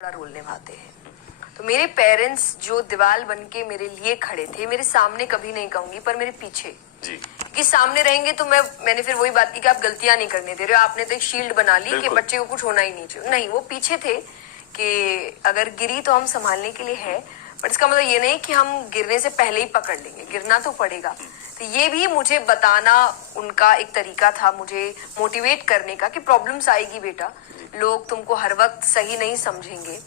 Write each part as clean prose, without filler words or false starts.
बड़ा रोल निभाते हैं। तो मेरे पेरेंट्स जो दीवार बन के मेरे लिए खड़े थे, मेरे सामने कभी नहीं कहूंगी पर मेरे पीछे जी। कि सामने रहेंगे तो मैंने फिर वही बात की कि आप गलतियां नहीं करने दे रहे हो, आपने तो एक शील्ड बना ली कि बच्चे को कुछ होना ही नहीं चाहिए। नहीं, वो पीछे थे कि अगर गिरी तो हम संभालने के लिए है, बट इसका मतलब ये नहीं कि हम गिरने से पहले ही पकड़ लेंगे, गिरना तो पड़ेगा। तो ये भी मुझे बताना उनका एक तरीका था, मुझे मोटिवेट करने का कि प्रॉब्लम्स आएगी बेटा, लोग तुमको हर वक्त सही नहीं समझेंगे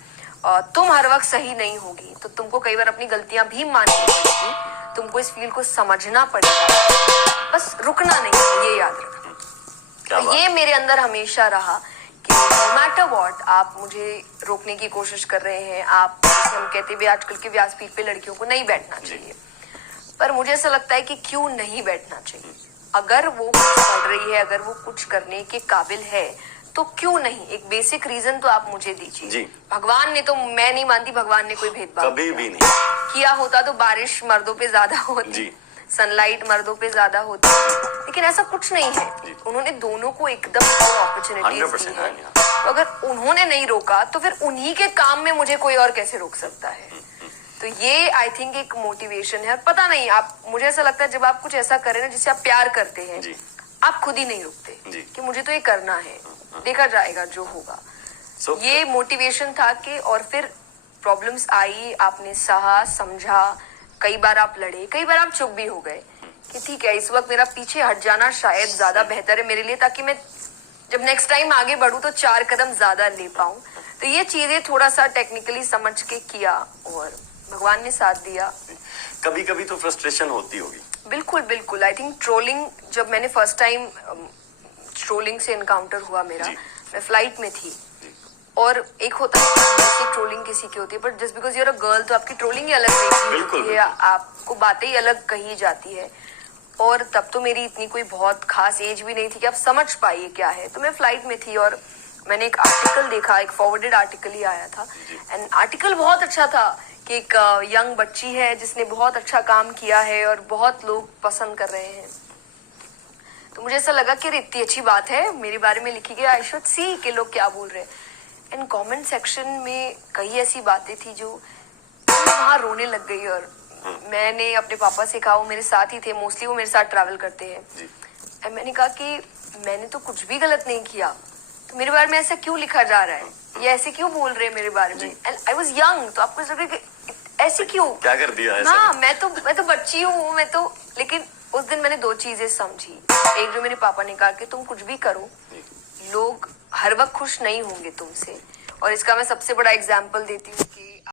और तुम हर वक्त सही नहीं होगी, तो तुमको कई बार अपनी गलतियां भी माननी पड़ेगी, तुमको इस फील को समझना पड़ेगा, बस रुकना नहीं है, ये याद रखना। तो ये मेरे अंदर हमेशा रहा कि नो मैटर व्हाट, आप मुझे रोकने की कोशिश कर रहे हैं, आप हम कहते भी आजकल के व्यासपीठ पे लड़कियों को नहीं बैठना चाहिए, पर मुझे ऐसा लगता है कि क्यों नहीं बैठना चाहिए। अगर वो कुछ पढ़ रही है, अगर वो कुछ करने के काबिल है तो क्यों नहीं, एक बेसिक रीजन तो आप मुझे दीजिए। भगवान ने तो, मैं नहीं मानती भगवान ने कोई भेदभाव कभी भी नहीं किया होता, तो बारिश मर्दों पे ज्यादा होती, सनलाइट मर्दों पे ज्यादा होती, लेकिन ऐसा कुछ नहीं है। उन्होंने दोनों को एकदम अपॉर्चुनिटीज दी है, तो अगर उन्होंने नहीं रोका तो फिर उन्हीं के काम में मुझे कोई और कैसे रोक सकता है। तो ये आई थिंक एक मोटिवेशन है। पता नहीं, आप, मुझे ऐसा लगता है जब आप कुछ ऐसा करें ना जिससे आप प्यार करते हैं, आप खुद ही नहीं रुकते कि मुझे तो ये करना है, देखा जाएगा जो होगा। ये मोटिवेशन था कि, और फिर प्रॉब्लम्स आई, आपने सहा, समझा, कई बार आप लड़े, कई बार आप चुप भी हो गए कि ठीक है इस वक्त मेरा पीछे हट जाना शायद ज्यादा बेहतर है मेरे लिए, ताकि मैं जब नेक्स्ट टाइम आगे बढ़ूं तो 4 कदम ज्यादा ले पाऊं। तो ये चीजें थोड़ा सा टेक्निकली समझ के किया और भगवान ने साथ दिया। कभी कभी तो फ्रस्ट्रेशन होती होगी। बिल्कुल बिल्कुल। आई थिंक ट्रोलिंग, जब मैंने फर्स्ट टाइम ट्रोलिंग से इनकाउंटर हुआ मेरा, मैं फ्लाइट में थी और एक होता है ट्रोलिंग किसी की होती है, but just because you're a girl तो आपकी ट्रोलिंग ही अलग होती है, आपको बातें ही अलग कही जाती है। और तब तो मेरी इतनी कोई बहुत खास एज भी नहीं थी कि आप समझ पाइए क्या है। तो मैं फ्लाइट में थी और मैंने एक आर्टिकल देखा, एक फॉरवर्डेड आर्टिकल ही आया था, एंड आर्टिकल बहुत अच्छा था कि एक यंग बच्ची है जिसने बहुत अच्छा काम किया है और बहुत लोग पसंद कर रहे हैं। तो मुझे ऐसा लगा कि इतनी अच्छी बात है, मेरे बारे में लिखी गई, आई शुड सी कि लोग क्या बोल रहे हैं। एंड कमेंट सेक्शन में कई ऐसी बातें थी जो वहां रोने लग गई। और मैंने अपने पापा से कहा, वो मेरे साथ ही थे, मोस्टली वो मेरे साथ ट्रैवल करते हैं, एंड मैंने कहा कि मैंने तो कुछ भी गलत नहीं किया, तो मेरे बारे में ऐसा क्यों लिखा जा रहा है, ये ऐसे क्यों बोल रहे हैं मेरे बारे में। एंड आई वाज यंग, तो आपको लगे कि ऐसे क्यों, क्या कर दिया ऐसा? हाँ, मैं तो बच्ची हूँ, मैं तो। लेकिन उस दिन मैंने 2 चीजें समझी। एक, जो मेरे पापा ने कहा कि तुम कुछ भी करो, लोग हर वक्त खुश नहीं होंगे तुमसे, और इसका मैं सबसे बड़ा एग्जाम्पल देती हूँ कि